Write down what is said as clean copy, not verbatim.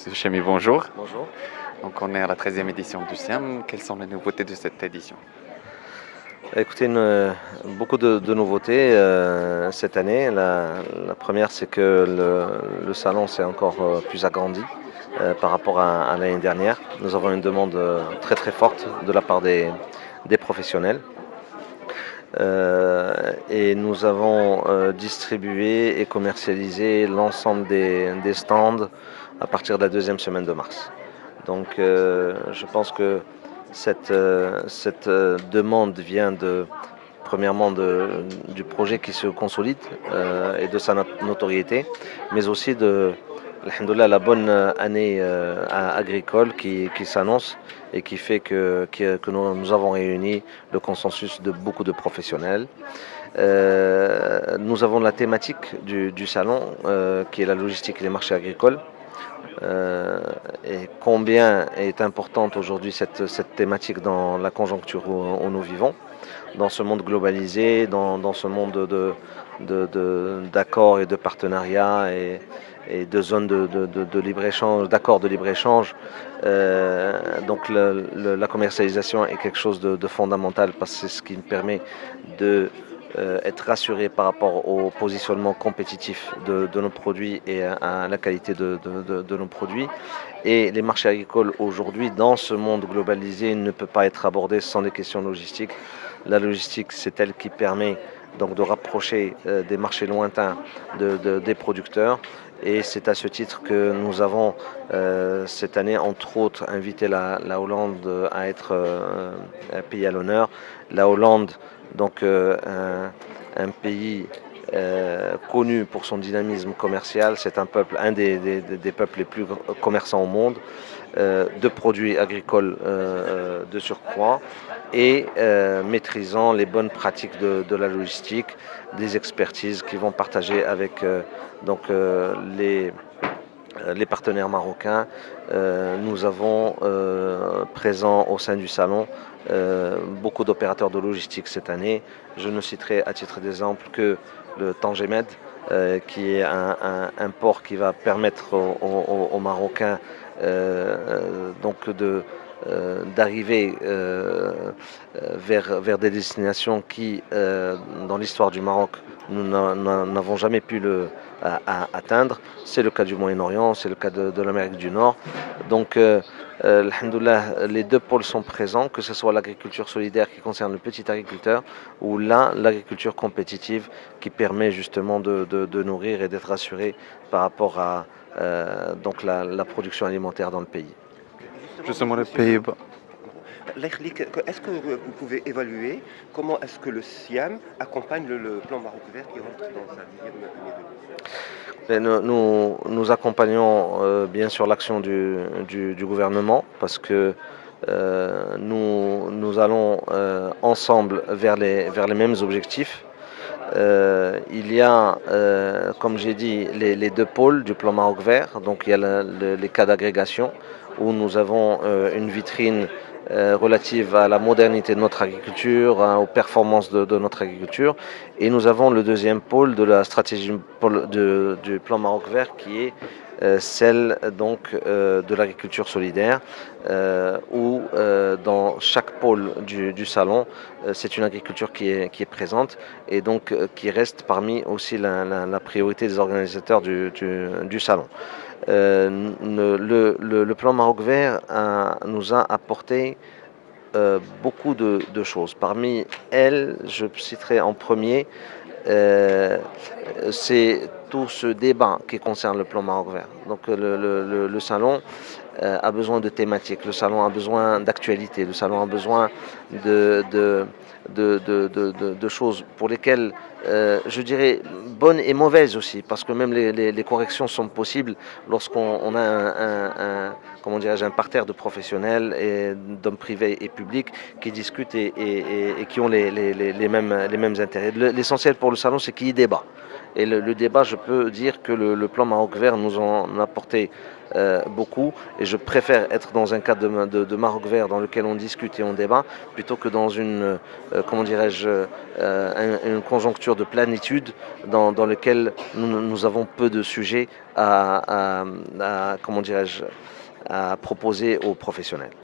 Monsieur Chemi, bonjour. Bonjour. Donc on est à la 13e édition du SIAM. Quelles sont les nouveautés de cette édition? Écoutez, beaucoup de nouveautés cette année. La première, c'est que le salon s'est encore plus agrandi par rapport à l'année dernière. Nous avons une demande très très forte de la part des professionnels. Et nous avons distribué et commercialisé l'ensemble des stands à partir de la deuxième semaine de mars. Donc je pense que cette demande vient premièrement du projet qui se consolide et de sa notoriété, mais aussi de alhamdoulilah, la bonne année agricole qui s'annonce et qui fait que nous avons réuni le consensus de beaucoup de professionnels. Nous avons la thématique du salon qui est la logistique et les marchés agricoles. Et combien est importante aujourd'hui cette thématique dans la conjoncture où nous vivons, dans ce monde globalisé, dans ce monde d'accords et de partenariats et de zones de libre-échange, d'accords de libre-échange. Donc la commercialisation est quelque chose de fondamental parce que c'est ce qui nous permet de être rassuré par rapport au positionnement compétitif de nos produits et à la qualité de nos produits. Et les marchés agricoles aujourd'hui, dans ce monde globalisé, ne peut pas être abordé sans des questions logistiques. La logistique, c'est elle qui permet donc de rapprocher des marchés lointains des producteurs. Et c'est à ce titre que nous avons cette année, entre autres, invité la Hollande à être un pays à l'honneur. La Hollande, donc un pays connu pour son dynamisme commercial, c'est un des peuples les plus commerçants au monde, de produits agricoles de surcroît et maîtrisant les bonnes pratiques de la logistique, des expertises qui vont partager avec les partenaires marocains. Nous avons présent au sein du salon beaucoup d'opérateurs de logistique cette année. Je ne citerai à titre d'exemple que le Tangemed, qui est un port qui va permettre aux Marocains donc d'arriver vers des destinations qui, dans l'histoire du Maroc, nous n'avons jamais pu atteindre. C'est le cas du Moyen-Orient, c'est le cas de l'Amérique du Nord. Donc, alhamdoulilah, les deux pôles sont présents, que ce soit l'agriculture solidaire qui concerne le petit agriculteur ou là, l'agriculture compétitive qui permet justement de nourrir et d'être assuré par rapport à donc la production alimentaire dans le pays. Justement, les Monsieur Pays-Bas. est-ce que vous pouvez évaluer comment est-ce que le SIAM accompagne le plan Maroc vert qui rentre dans sa 10e année de vie? Nous accompagnons bien sûr l'action du gouvernement parce que nous allons ensemble vers les mêmes objectifs. Il y a, comme j'ai dit, les deux pôles du plan Maroc vert. Donc il y a les cas d'agrégation où nous avons une vitrine relative à la modernité de notre agriculture, aux performances de notre agriculture. Et nous avons le deuxième pôle de la stratégie du plan Maroc vert qui est celle donc de l'agriculture solidaire, où dans chaque pôle du salon, c'est une agriculture qui est présente et donc qui reste parmi aussi la priorité des organisateurs du salon. Le plan Maroc vert nous a apporté beaucoup de choses. Parmi elles, je citerai en premier c'est tout ce débat qui concerne le plan Maroc vert. Donc le salon a besoin de thématiques, le salon a besoin d'actualité, le salon a besoin de, de, de choses pour lesquelles je dirais bonnes et mauvaises aussi, parce que même les corrections sont possibles lorsqu'on a comment dirais-je, un parterre de professionnels et d'hommes privés et publics qui discutent et qui ont les mêmes intérêts. L'essentiel pour le salon, c'est qu'il y ait débat. Et le débat, je peux dire que le plan Maroc Vert nous en a apporté beaucoup, et je préfère être dans un cadre de Maroc Vert dans lequel on discute et on débat, plutôt que dans une, comment dirais-je, une conjoncture de plénitude dans lequel nous avons peu de sujets comment dirais-je, à proposer aux professionnels.